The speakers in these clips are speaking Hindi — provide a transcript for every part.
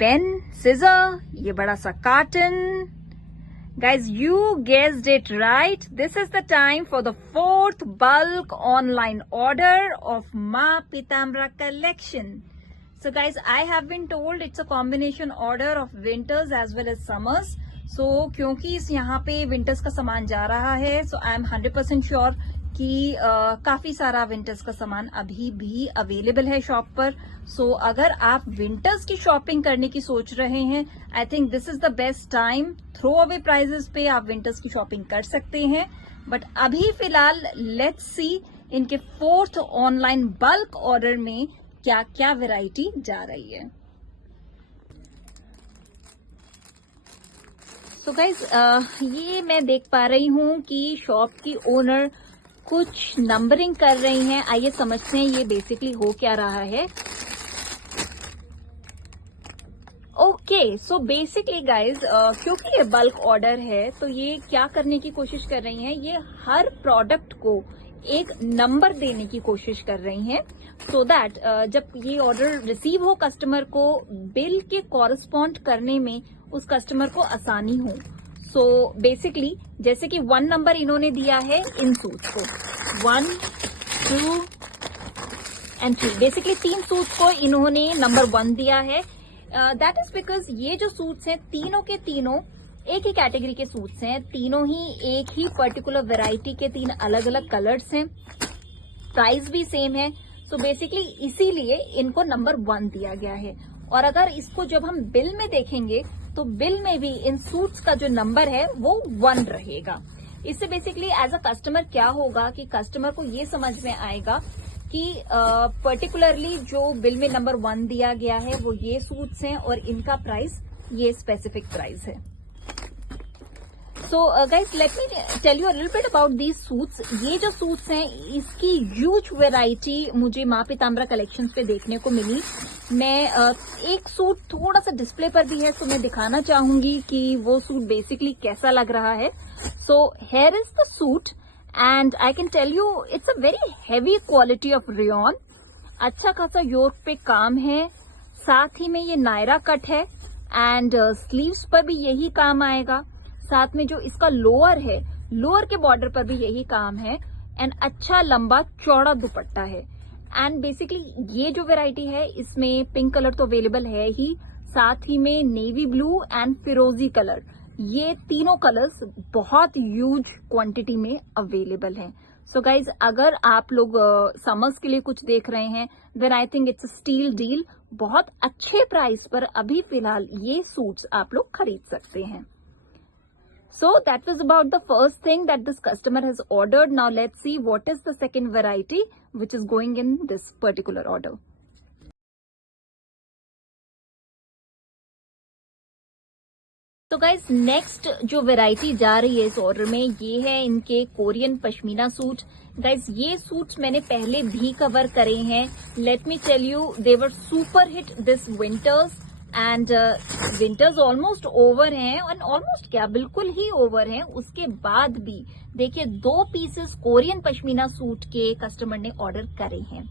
पेन, सीजर, ये बड़ा सा carton. Guys, you guessed it right. This is the time for the 4th bulk online order of Ma Pitambara collection. So guys, I have been told it's a combination order of winters as well as summers. So क्योंकि इस यहाँ पे winters का सामान जा रहा है, so I am 100% sure कि काफी सारा विंटर्स का सामान अभी भी अवेलेबल है शॉप पर। सो अगर आप विंटर्स की शॉपिंग करने की सोच रहे हैं, I think this is the best time. Throw away prices पे आप विंटर्स की शॉपिंग कर सकते हैं। बट अभी फिलहाल लेट्स सी इनके 4th ऑनलाइन बल्क ऑर्डर में क्या क्या वैरायटी जा रही है। सो गाइज, ये मैं देख पा रही हूँ कि शॉप की ओनर कुछ नंबरिंग कर रही हैं। आइए समझते हैं ये बेसिकली हो क्या रहा है। ओके, सो बेसिकली गाइज, क्योंकि ये बल्क ऑर्डर है तो ये क्या करने की कोशिश कर रही हैं, ये हर प्रोडक्ट को एक नंबर देने की कोशिश कर रही हैं सो दैट जब ये ऑर्डर रिसीव हो कस्टमर को, बिल के कॉरेस्पॉन्ड करने में उस कस्टमर को आसानी हो। सो बेसिकली जैसे कि 1 नंबर इन्होंने दिया है इन सूट्स को, 1, 2 एंड 3। बेसिकली 3 सूट्स को इन्होंने नंबर 1 दिया है। दैट इज बिकॉज ये जो सूट्स हैं तीनों के तीनों एक ही कैटेगरी के सूट्स हैं, तीनों ही एक ही पर्टिकुलर वैरायटी के 3 अलग अलग कलर्स हैं, प्राइस भी सेम है। सो बेसिकली इसीलिए इनको नंबर 1 दिया गया है। और अगर इसको जब हम बिल में देखेंगे तो बिल में भी इन सूट्स का जो नंबर है वो 1 रहेगा। इससे बेसिकली एज अ कस्टमर क्या होगा कि कस्टमर को ये समझ में आएगा कि पर्टिकुलरली जो बिल में नंबर 1 दिया गया है वो ये सूट्स हैं और इनका प्राइस ये स्पेसिफिक प्राइस है। So guys, let me tell you a little bit about these suits. ये जो सूट्स हैं इसकी ह्यूज वैरायटी मुझे मां पीताम्बरा कलेक्शंस पे देखने को मिली। मैं एक सूट थोड़ा सा डिस्प्ले पर भी है तो मैं दिखाना चाहूंगी कि वो सूट बेसिकली कैसा लग रहा है। So here is the suit and I can tell you it's a very heavy quality of rayon. अच्छा खासा योक पे काम है, साथ ही में ये नायरा कट है एंड स्लीव्स पर भी यही काम आएगा। साथ में जो इसका लोअर है, लोअर के बॉर्डर पर भी यही काम है एंड अच्छा लंबा चौड़ा दुपट्टा है। एंड बेसिकली ये जो वैरायटी है इसमें पिंक कलर तो अवेलेबल है ही, साथ ही में नेवी ब्लू एंड फिरोजी कलर, ये तीनों कलर्स बहुत ह्यूज क्वांटिटी में अवेलेबल हैं। सो गाइज, अगर आप लोग समर्स के लिए कुछ देख रहे हैं then I think it's a steal deal. बहुत अच्छे प्राइस पर अभी फिलहाल ये सूट्स आप लोग खरीद सकते हैं। So that was about the first thing that this customer has ordered. Now let's see what is the second variety which is going in this particular order. तो गाइज, नेक्स्ट जो वैरायटी जा रही है इस ऑर्डर में ये है इनके कोरियन पश्मीना सूट। गाइज, ये सूट्स मैंने पहले भी कवर करे हैं। Let me tell you, they were super hit this winters and winters almost over हैं और ऑलमोस्ट क्या बिल्कुल ही ओवर हैं। उसके बाद भी देखिए 2 पीसेस कोरियन पश्मीना सूट के कस्टमर ने ऑर्डर करे हैं।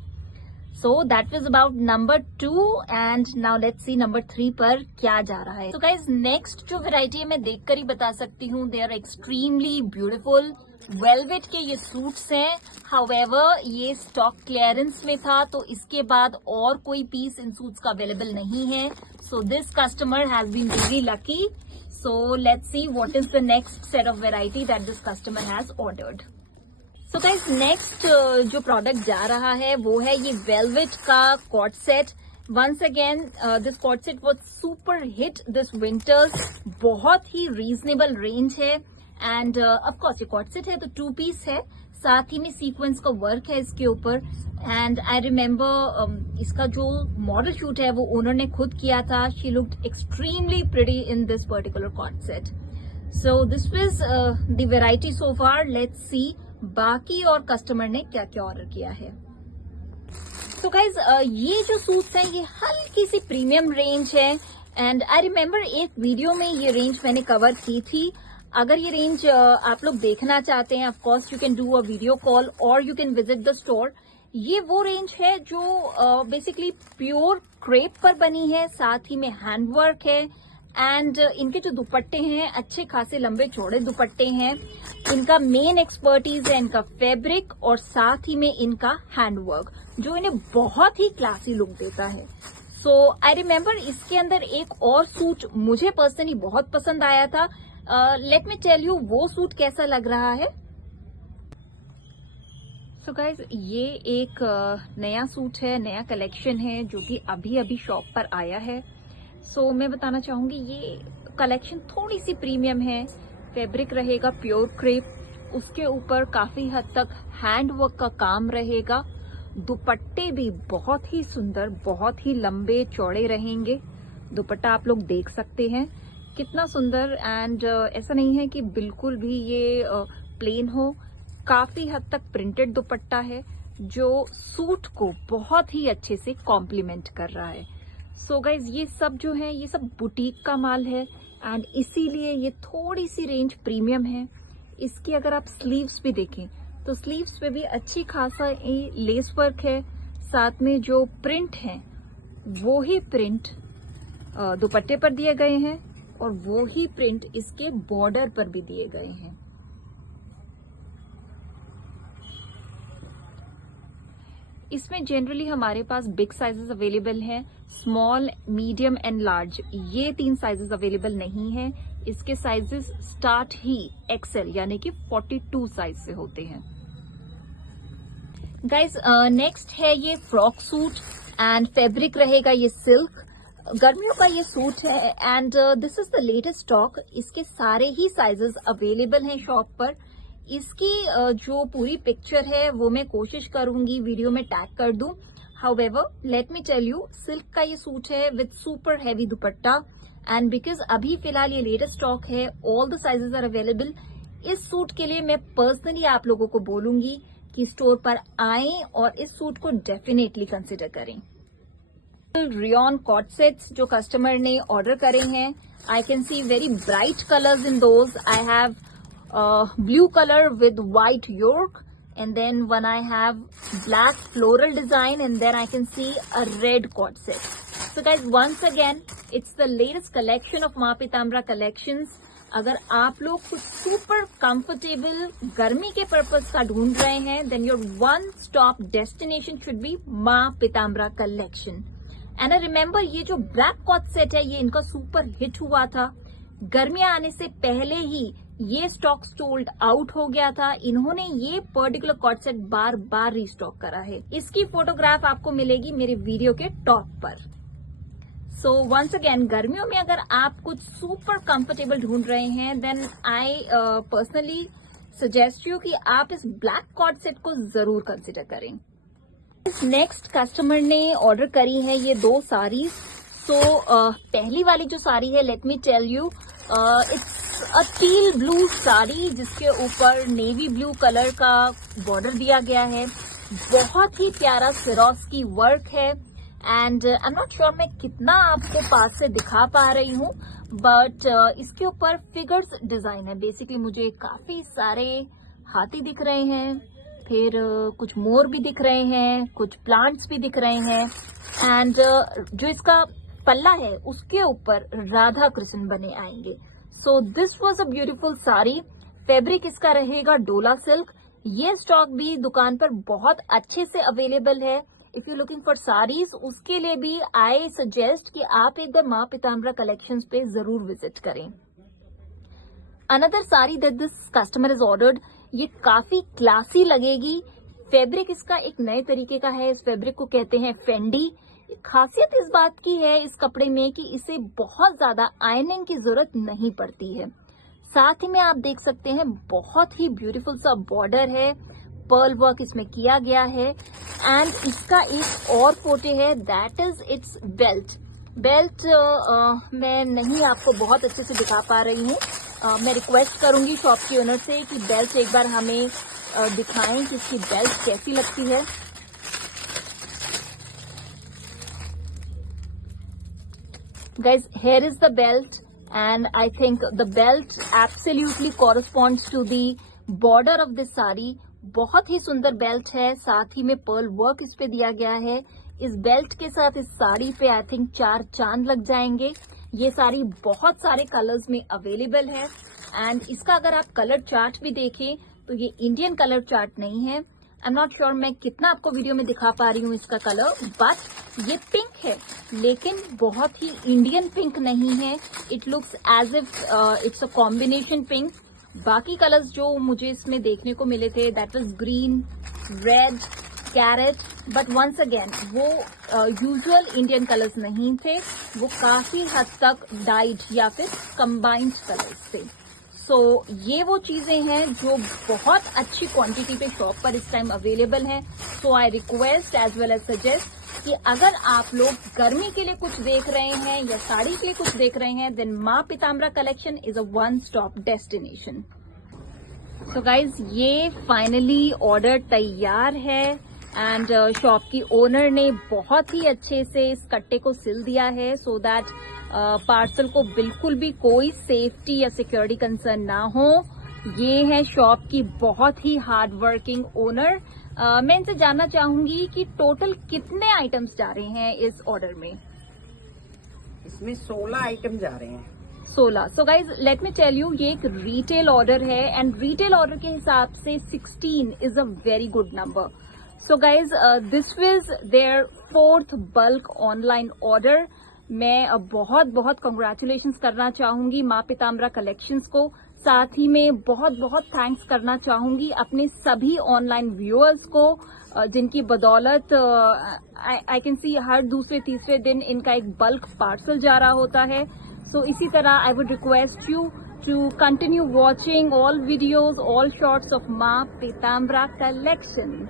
So that was about number 2 and now let's see number 3 पर क्या जा रहा है। तो गाइज, नेक्स्ट जो वैरायटी है मैं देखकर ही बता सकती हूँ, they are extremely beautiful. Velvet के ये सूट्स हैं, हाउएवर ये स्टॉक क्लियरेंस में था तो इसके बाद और कोई पीस इन सूट्स का अवेलेबल नहीं है। So this customer has been really lucky. So let's see what is the next set of variety that this customer has ordered. So guys, next जो प्रोडक्ट जा रहा है वो है ये वेलवेट का coord set. Once again this coord set was super hit this winters. बहुत ही रीजनेबल रेंज है एंड ऑफकोर्स ये कॉट सेट है तो 2 पीस है, साथ ही में सीक्वेंस का वर्क है इसके ऊपर। एंड आई रिमेम्बर इसका जो मॉडल शूट है वो ओनर ने खुद किया था। She looked extremely pretty in this particular coord set. So this was the variety so far. Let's see बाकी और कस्टमर ने क्या क्या ऑर्डर किया है। तो गाइज, ये जो सूट्स हैं ये हल्की सी प्रीमियम रेंज है एंड आई रिमेम्बर एक वीडियो में ये रेंज मैंने कवर की थी। अगर ये रेंज आप लोग देखना चाहते हैं, of course you can do a video call और you can visit the store. ये वो रेंज है जो बेसिकली प्योर क्रेप पर बनी है, साथ ही में हैंडवर्क है एंड इनके जो दुपट्टे हैं अच्छे खासे लंबे चौड़े दुपट्टे हैं। इनका मेन एक्सपर्टीज है इनका फैब्रिक और साथ ही में इनका हैंडवर्क, जो इन्हें बहुत ही क्लासी लुक देता है। सो आई रिमेम्बर इसके अंदर एक और सूट मुझे पर्सनली बहुत पसंद आया था। लेट मी टेल यू वो सूट कैसा लग रहा है। सो गाइज, ये एक नया सूट है, नया कलेक्शन है जो कि अभी अभी शॉप पर आया है। सो मैं बताना चाहूंगी ये कलेक्शन थोड़ी सी प्रीमियम है। फैब्रिक रहेगा प्योर क्रेप, उसके ऊपर काफी हद तक हैंड वर्क का काम रहेगा। दुपट्टे भी बहुत ही सुंदर, बहुत ही लंबे चौड़े रहेंगे। दुपट्टा आप लोग देख सकते हैं कितना सुंदर एंड ऐसा नहीं है कि बिल्कुल भी ये प्लेन हो। काफी हद तक प्रिंटेड दुपट्टा है जो सूट को बहुत ही अच्छे से कॉम्प्लीमेंट कर रहा है। सो गाइज, ये सब जो है ये सब बुटीक का माल है एंड इसीलिए ये थोड़ी सी रेंज प्रीमियम है। इसकी अगर आप स्लीव्स भी देखें तो स्लीव्स पे भी अच्छी खासा लेस वर्क है, साथ में जो प्रिंट है वो ही प्रिंट दुपट्टे पर दिए गए हैं और वो ही प्रिंट इसके बॉर्डर पर भी दिए गए हैं। इसमें जनरली हमारे पास बिग साइजेस अवेलेबल हैं, स्मॉल, मीडियम एंड लार्ज, ये 3 साइजेस अवेलेबल नहीं है। इसके साइजेस स्टार्ट ही एक्सेल यानी कि 42 साइज से होते हैं। गाइज, नेक्स्ट है ये फ्रॉक सूट एंड फैब्रिक रहेगा ये सिल्क। गर्मियों का ये सूट है and this is the latest stock. इसके सारे ही साइजेस अवेलेबल हैं शॉप पर। इसकी जो पूरी पिक्चर है वो मैं कोशिश करूंगी वीडियो में टैग कर दूं। However, let me tell you, silk का ये सूट है with super heavy dupatta and because अभी फिलहाल ये लेटेस्ट स्टॉक है, all the sizes are available. इस सूट के लिए मैं पर्सनली आप लोगों को बोलूंगी कि स्टोर पर आएं और इस सूट को डेफिनेटली कंसिडर करें। रियॉन कॉट सेट्स जो कस्टमर ने ऑर्डर करे हैं, I can see very bright colours in those. I have blue color with white yoke and then one I have black floral design and then I can see a red cord set. So guys, once again it's the latest collection of माँ पीताम्बरा collections। अगर आप लोग कुछ सुपर कंफर्टेबल गर्मी के पर्पस का ढूंढ रहे हैं then your one stop destination should be माँ Pitambara collection। And I remember ये जो black cord set है ये इनका सुपर हिट हुआ था। गर्मियां आने से पहले ही ये स्टॉक सोल्ड आउट हो गया था। इन्होंने ये पर्टिकुलर कॉट सेट बार बार रीस्टॉक करा है। इसकी फोटोग्राफ आपको मिलेगी मेरे वीडियो के टॉप पर। सो वंस अगेन, गर्मियों में अगर आप कुछ सुपर कंफर्टेबल ढूंढ रहे हैं then I personally suggest you कि आप इस ब्लैक कॉट सेट को जरूर कंसिडर करें। नेक्स्ट कस्टमर ने ऑर्डर करी है ये 2 साड़ीज। सो पहली वाली जो साड़ी है, let me tell you, it's a teal blue sari जिसके ऊपर नेवी ब्लू कलर का बॉर्डर दिया गया है। बहुत ही प्यारा सिरोस्की वर्क है and I am not sure मैं कितना आपको पास से दिखा पा रही हूँ, बट इसके ऊपर फिगर्स डिजाइन है। बेसिकली मुझे काफी सारे हाथी दिख रहे हैं, फिर कुछ मोर भी दिख रहे हैं, कुछ प्लांट्स भी दिख रहे हैं एंड जो इसका पल्ला है उसके ऊपर राधा कृष्ण बने आएंगे। So this was a beautiful sari. Fabric इसका रहेगा डोला सिल्क। ये स्टॉक भी दुकान पर बहुत अच्छे से अवेलेबल है। If you looking for saris, उसके लिए भी आई सजेस्ट कि आप एक बार माँ पीताम्बरा कलेक्शंस पे जरूर विजिट करें। Another sari that this customer is ordered, ये काफी क्लासी लगेगी। फैब्रिक इसका एक नए तरीके का है। इस फैब्रिक को कहते हैं फेंडी। खासियत इस बात की है इस कपड़े में कि इसे बहुत ज्यादा आयरनिंग की जरूरत नहीं पड़ती है। साथ ही में आप देख सकते हैं बहुत ही ब्यूटीफुल सा बॉर्डर है, पर्ल वर्क इसमें किया गया है एंड इसका एक और फोटो है, that is it's belt. Belt मैं नहीं आपको बहुत अच्छे से दिखा पा रही हूँ। मैं रिक्वेस्ट करूंगी शॉप की ओनर से कि बेल्ट एक बार हमें दिखाएं कि इसकी बेल्ट कैसी लगती है। Guys, here is the belt and I think the belt absolutely corresponds to the border of this sari। बहुत ही सुंदर बेल्ट है, साथ ही में पर्ल वर्क इस पे दिया गया है। इस बेल्ट के साथ इस साड़ी पे आई थिंक 4 चांद लग जाएंगे। ये साड़ी बहुत सारे कलर्स में अवेलेबल है एंड इसका अगर आप कलर चार्ट भी देखें तो ये इंडियन कलर चार्ट नहीं है। आई एम नॉट श्योर मैं कितना आपको वीडियो में दिखा पा रही हूँ इसका कलर, बट ये पिंक है लेकिन बहुत ही इंडियन पिंक नहीं है। It looks as if it's a combination pink. बाकी कलर्स जो मुझे इसमें देखने को मिले थे that was green, red, carrot, but once again वो यूजुअल इंडियन कलर्स नहीं थे, वो काफी हद तक डाइड या फिर कंबाइंड कलर्स थे। सो ये वो चीजें हैं जो बहुत अच्छी क्वांटिटी पे शॉप पर इस टाइम अवेलेबल है। So I request as well as suggest कि अगर आप लोग गर्मी के लिए कुछ देख रहे हैं या साड़ी के लिए कुछ देख रहे हैं, देन माँ Pitambara collection is a one stop destination. So guys ये फाइनली ऑर्डर तैयार है एंड शॉप की ओनर ने बहुत ही अच्छे से इस कट्टे को सिल दिया है सो दैट पार्सल को बिल्कुल भी कोई सेफ्टी या सिक्योरिटी कंसर्न ना हो। ये है शॉप की बहुत ही हार्ड वर्किंग ओनर। मैं इनसे जानना चाहूंगी कि टोटल कितने आइटम्स जा रहे हैं इस ऑर्डर में। इसमें 16 आइटम जा रहे हैं। 16। So guys let me tell you, ये एक रिटेल ऑर्डर है एंड रिटेल ऑर्डर के हिसाब से 16 is a very good number. So guys this was their 4th bulk online order. मैं बहुत बहुत कंग्रेचुलेशंस करना चाहूंगी माँ पीताम्बरा कलेक्शंस को। साथ ही में बहुत बहुत थैंक्स करना चाहूंगी अपने सभी ऑनलाइन व्यूअर्स को जिनकी बदौलत आई कैन सी हर दूसरे तीसरे दिन इनका एक बल्क पार्सल जा रहा होता है। सो इसी तरह I would request you to continue watching all videos, all shorts of माँ पीताम्बरा कलेक्शन।